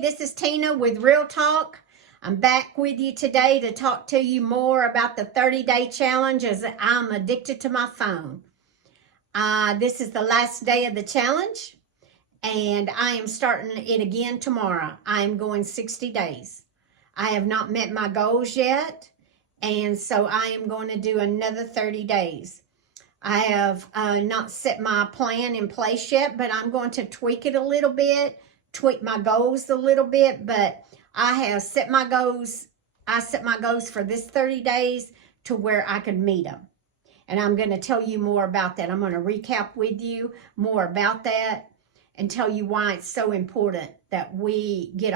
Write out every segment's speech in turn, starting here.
this is Tina with Real Talk. I'm back with you today to talk to you more about the 30-day challenge as I'm addicted to my phone. This is the last day of the challenge, and I am starting it again tomorrow. I am going 60 days. I have not met my goals yet, and so I am going to do another 30 days. I have not set my plan in place yet, but I'm going to tweak it a little bit, tweak my goals a little bit, but I have set my goals. I set my goals for this 30 days to where I can meet them. And I'm going to tell you more about that. I'm going to recap with you more about that and tell you why it's so important that we get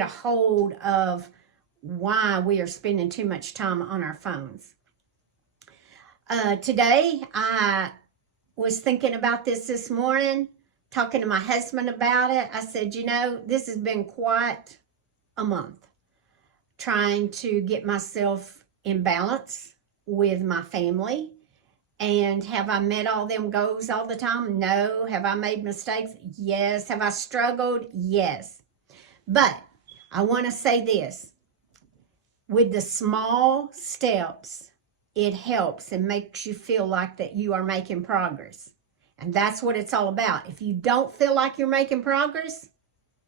a hold of why we are spending too much time on our phones. Today, I was thinking about this morning, talking to my husband about it. I said, you know, this has been quite a month, trying to get myself in balance with my family. And have I met all them goals all the time? No. Have I made mistakes? Yes. Have I struggled? Yes. But I want to say this. With the small steps, it helps and makes you feel like that you are making progress. And that's what it's all about. If you don't feel like you're making progress,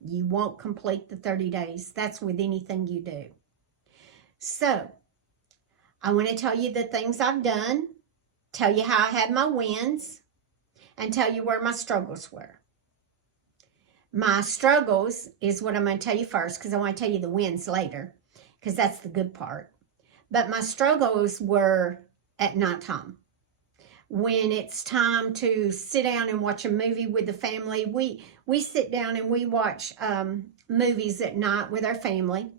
you won't complete the 30 days. That's with anything you do. So, I want to tell you the things I've done, tell you how I had my wins, and tell you where my struggles were. My struggles is what I'm going to tell you first, because I want to tell you the wins later, because that's the good part. But my struggles were at nighttime. When it's time to sit down and watch a movie with the family, we sit down and we watch movies at night with our family.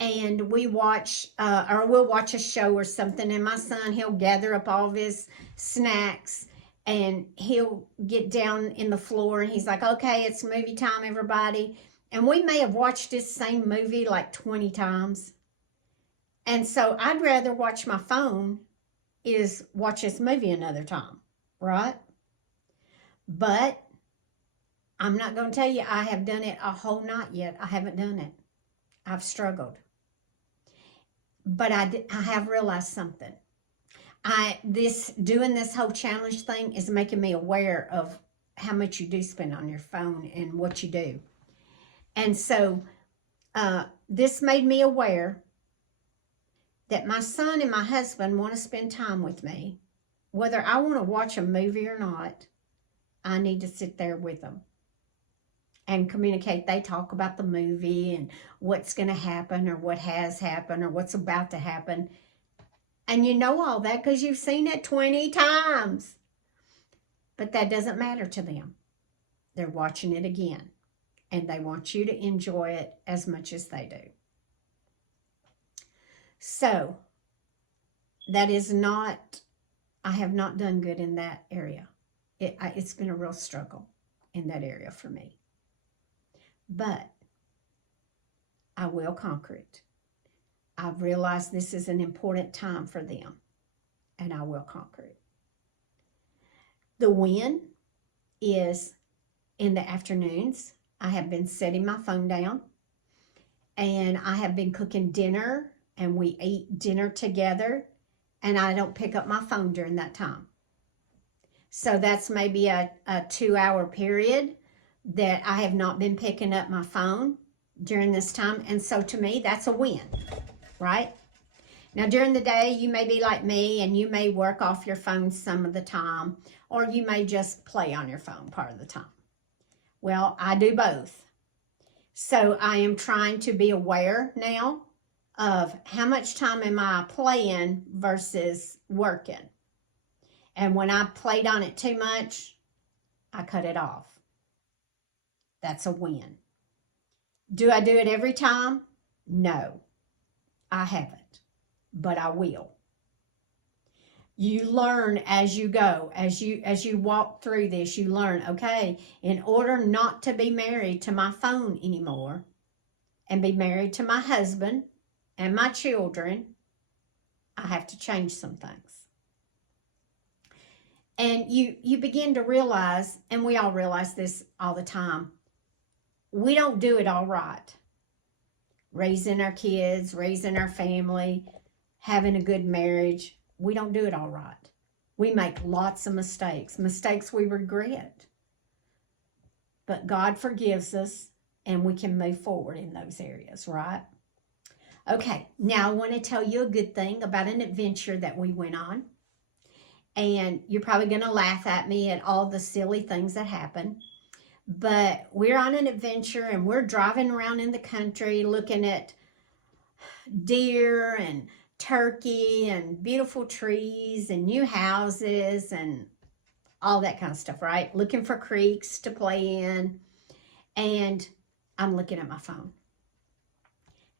And we watch, or we'll watch a show or something, and my son, he'll gather up all of his snacks, and he'll get down in the floor, and he's like, okay, it's movie time, everybody. And we may have watched this same movie like 20 times. And so I'd rather watch my phone is watch this movie another time, right? But I'm not going to tell you I have done it a whole night yet. I haven't done it. I've struggled. But I have realized something. Doing this whole challenge thing is making me aware of how much you do spend on your phone and what you do. And so this made me aware that my son and my husband want to spend time with me. Whether I want to watch a movie or not, I need to sit there with them and communicate. They talk about the movie and what's going to happen or what has happened or what's about to happen. And you know all that because you've seen it 20 times. But that doesn't matter to them. They're watching it again. And they want you to enjoy it as much as they do. So, that is not, I have not done good in that area. It's been a real struggle in that area for me. But I will conquer it. I've realized this is an important time for them, and I will conquer it. The win is in the afternoons. I have been setting my phone down, and I have been cooking dinner, and we eat dinner together, and I don't pick up my phone during that time. So that's maybe a 2-hour period that I have not been picking up my phone during this time. And so to me, that's a win, right? Now, during the day, you may be like me, and you may work off your phone some of the time, or you may just play on your phone part of the time. Well, I do both. So I am trying to be aware now of how much time am I playing versus working. And when I played on it too much, I cut it off. That's a win. Do I do it every time? No, I haven't, but I will. You learn as you go, as you walk through this, you learn, okay, in order not to be married to my phone anymore and be married to my husband and my children, I have to change some things. And you begin to realize, and we all realize this all the time, we don't do it all right. Raising our kids, raising our family, having a good marriage, we don't do it all right. We make lots of mistakes we regret. But God forgives us, and we can move forward in those areas, right? Okay, now I want to tell you a good thing about an adventure that we went on. And you're probably going to laugh at me at all the silly things that happen. But we're on an adventure and we're driving around in the country looking at deer and turkey and beautiful trees and new houses and all that kind of stuff, right? Looking for creeks to play in. And I'm looking at my phone.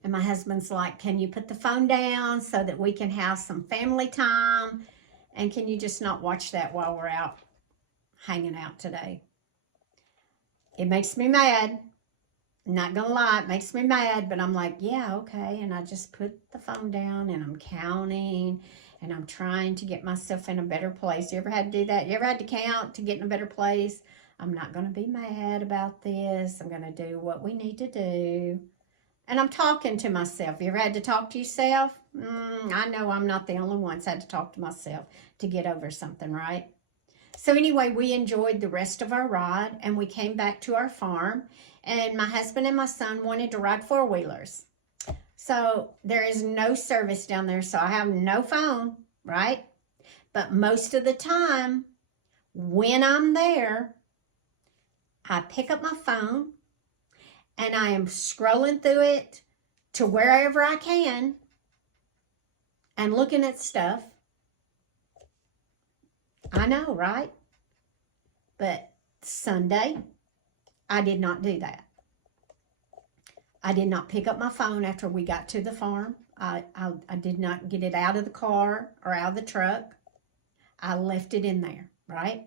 And my husband's like, can you put the phone down so that we can have some family time? And can you just not watch that while we're out hanging out today? It makes me mad. I'm not gonna lie, it makes me mad, but I'm like, yeah, okay. And I just put the phone down and I'm counting and I'm trying to get myself in a better place. You ever had to do that? You ever had to count to get in a better place? I'm not gonna be mad about this. I'm gonna do what we need to do. And I'm talking to myself. You ever had to talk to yourself? I know I'm not the only one that's had to talk to myself to get over something, right? So anyway, we enjoyed the rest of our ride, and we came back to our farm, and my husband and my son wanted to ride four-wheelers. So there is no service down there, so I have no phone, right? But most of the time, when I'm there, I pick up my phone, and I am scrolling through it to wherever I can and looking at stuff. I know, right? But Sunday, I did not do that. I did not pick up my phone after we got to the farm. I did not get it out of the car or out of the truck. I left it in there, right?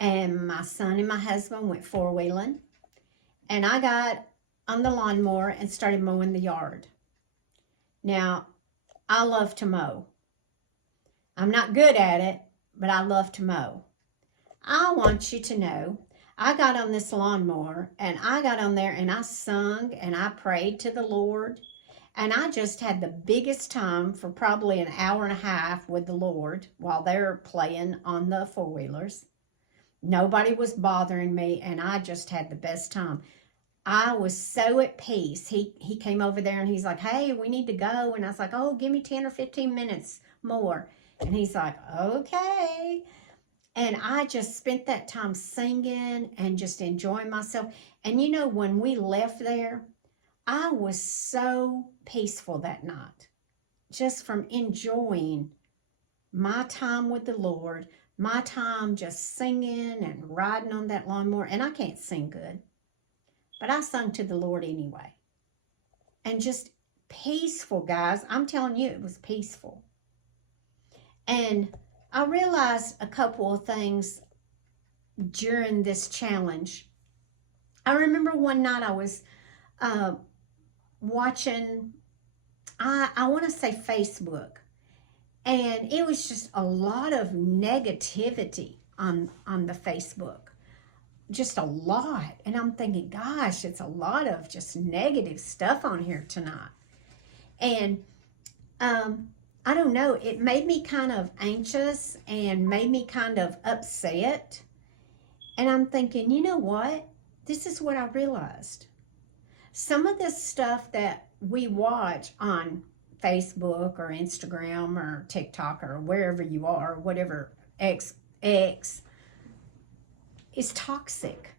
And my son and my husband went four-wheeling. And I got on the lawnmower and started mowing the yard. Now, I love to mow. I'm not good at it, but I love to mow. I want you to know, I got on this lawnmower and I got on there and I sung and I prayed to the Lord. And I just had the biggest time for probably an hour and a half with the Lord while they were playing on the four-wheelers. Nobody was bothering me and I just had the best time. I was so at peace. He came over there and he's like, hey, we need to go. And I was like, oh, give me 10 or 15 minutes more. And he's like, okay. And I just spent that time singing and just enjoying myself. And you know, when we left there, I was so peaceful that night. Just from enjoying my time with the Lord, my time just singing and riding on that lawnmower. And I can't sing good. But I sung to the Lord anyway. And just peaceful, guys. I'm telling you, it was peaceful. And I realized a couple of things during this challenge. I remember one night I was watching, I want to say Facebook. And it was just a lot of negativity on the Facebook. Just a lot. And I'm thinking, gosh, it's a lot of just negative stuff on here tonight. And I don't know, it made me kind of anxious and made me kind of upset. And I'm thinking, you know what? This is what I realized. Some of this stuff that we watch on Facebook or Instagram or TikTok or wherever you are, whatever X is toxic.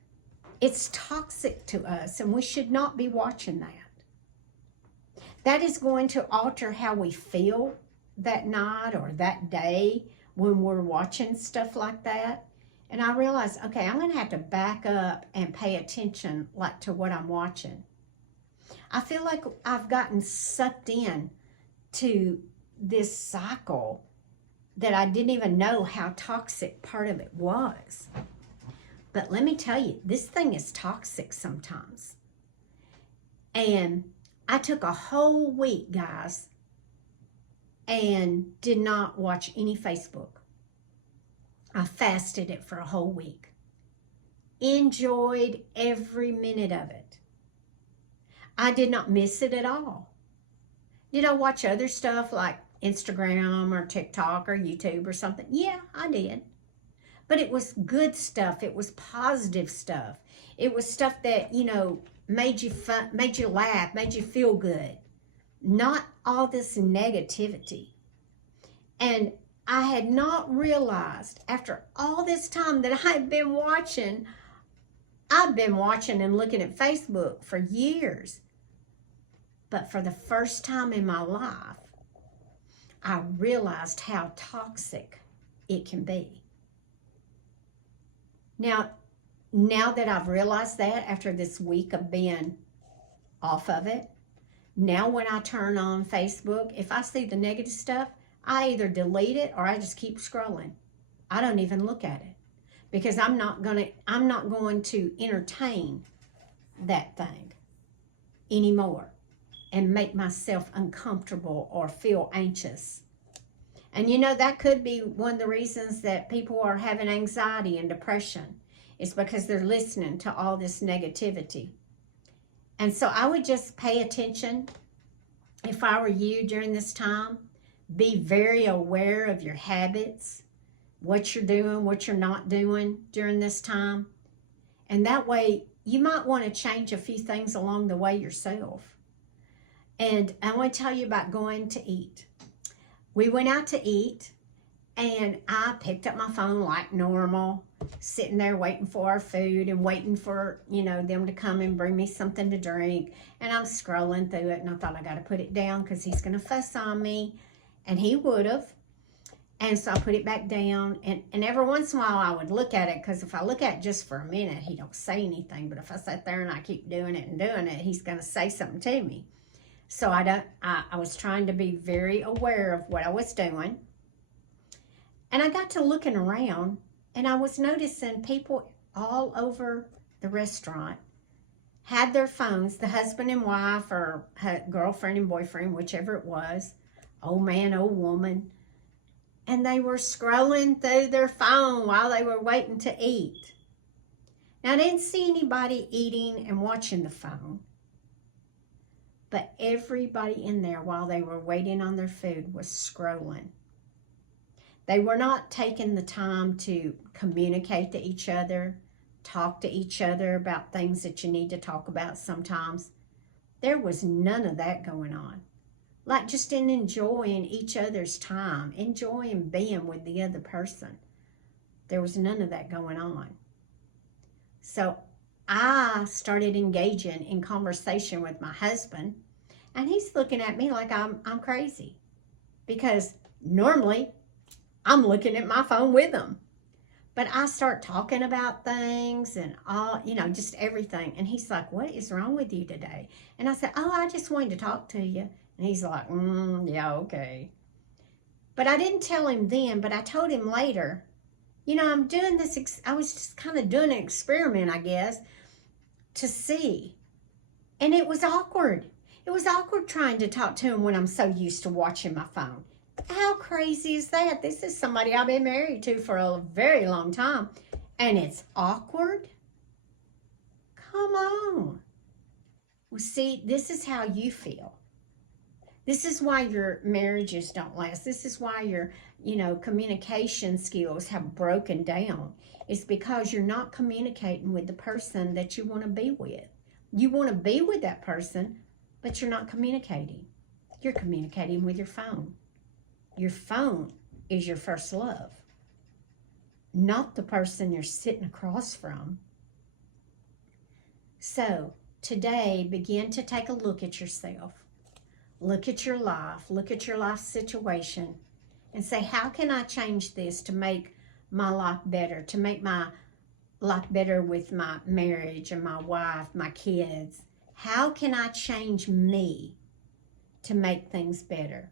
It's toxic to us, and we should not be watching that. That is going to alter how we feel that night or that day when we're watching stuff like that. And I realized, okay, I'm going to have to back up and pay attention like to what I'm watching. I feel like I've gotten sucked in to this cycle that I didn't even know how toxic part of it was. But let me tell you, this thing is toxic sometimes. And I took a whole week, guys, and did not watch any Facebook. I fasted it for a whole week. enjoyed every minute of it. I did not miss it at all. Did I watch other stuff like Instagram or TikTok or YouTube or something? Yeah, I did. But it was good stuff. It was positive stuff. It was stuff that, made you fun, made you laugh, made you feel good. Not all this negativity. And I had not realized after all this time that I've been watching and looking at Facebook for years. But for the first time in my life, I realized how toxic it can be. Now that I've realized that after this week of being off of it, now when I turn on Facebook, if I see the negative stuff, I either delete it or I just keep scrolling. I don't even look at it because I'm not going to entertain that thing anymore and make myself uncomfortable or feel anxious. And that could be one of the reasons that people are having anxiety and depression. It's because they're listening to all this negativity. And so I would just pay attention. If I were you during this time, be very aware of your habits, what you're doing, what you're not doing during this time. And that way, you might want to change a few things along the way yourself. And I want to tell you about going to eat. We went out to eat, and I picked up my phone like normal, sitting there waiting for our food and waiting for, them to come and bring me something to drink. And I'm scrolling through it, and I thought I got to put it down because he's going to fuss on me. And he would have. And so I put it back down. And every once in a while, I would look at it, because if I look at it just for a minute, he don't say anything. But if I sit there and I keep doing it, he's going to say something to me. So I was trying to be very aware of what I was doing. And I got to looking around, and I was noticing people all over the restaurant had their phones, the husband and wife, or girlfriend and boyfriend, whichever it was, old man, old woman, and they were scrolling through their phone while they were waiting to eat. Now, I didn't see anybody eating and watching the phone. But everybody in there, while they were waiting on their food, was scrolling. They were not taking the time to communicate to each other, talk to each other about things that you need to talk about sometimes. There was none of that going on. Like just in enjoying each other's time, enjoying being with the other person. There was none of that going on. So I started engaging in conversation with my husband, and he's looking at me like I'm crazy, because normally I'm looking at my phone with him. But I start talking about things and all, just everything. And he's like, "What is wrong with you today?" And I said, "Oh, I just wanted to talk to you." And he's like, "Yeah, okay." But I didn't tell him then, but I told him later. I'm doing this, I was just kind of doing an experiment, I guess, to see. And it was awkward. It was awkward trying to talk to him when I'm so used to watching my phone. How crazy is that? This is somebody I've been married to for a very long time, and it's awkward? Come on. Well, see, this is how you feel. This is why your marriages don't last. This is why your, communication skills have broken down. It's because you're not communicating with the person that you want to be with. You want to be with that person, but you're not communicating. You're communicating with your phone. Your phone is your first love, not the person you're sitting across from. So today, begin to take a look at yourself. Look at your life situation, and say, how can I change this to make my life better, to make my life better with my marriage and my wife, my kids? How can I change me to make things better?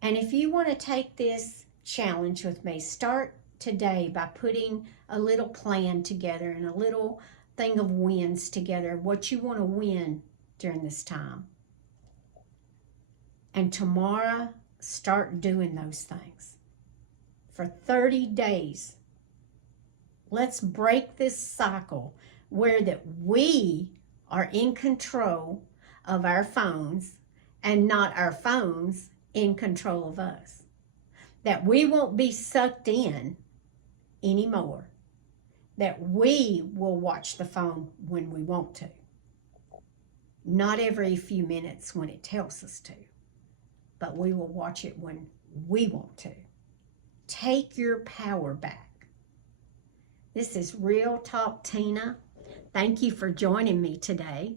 And if you want to take this challenge with me, start today by putting a little plan together and a little thing of wins together, what you want to win during this time. And tomorrow, start doing those things. For 30 days, Let's break this cycle where that we are in control of our phones and not our phones in control of us. That we won't be sucked in anymore. That we will watch the phone when we want to. Not every few minutes when it tells us to, but we will watch it when we want to. Take your power back. This is Real Talk Tina. Thank you for joining me today.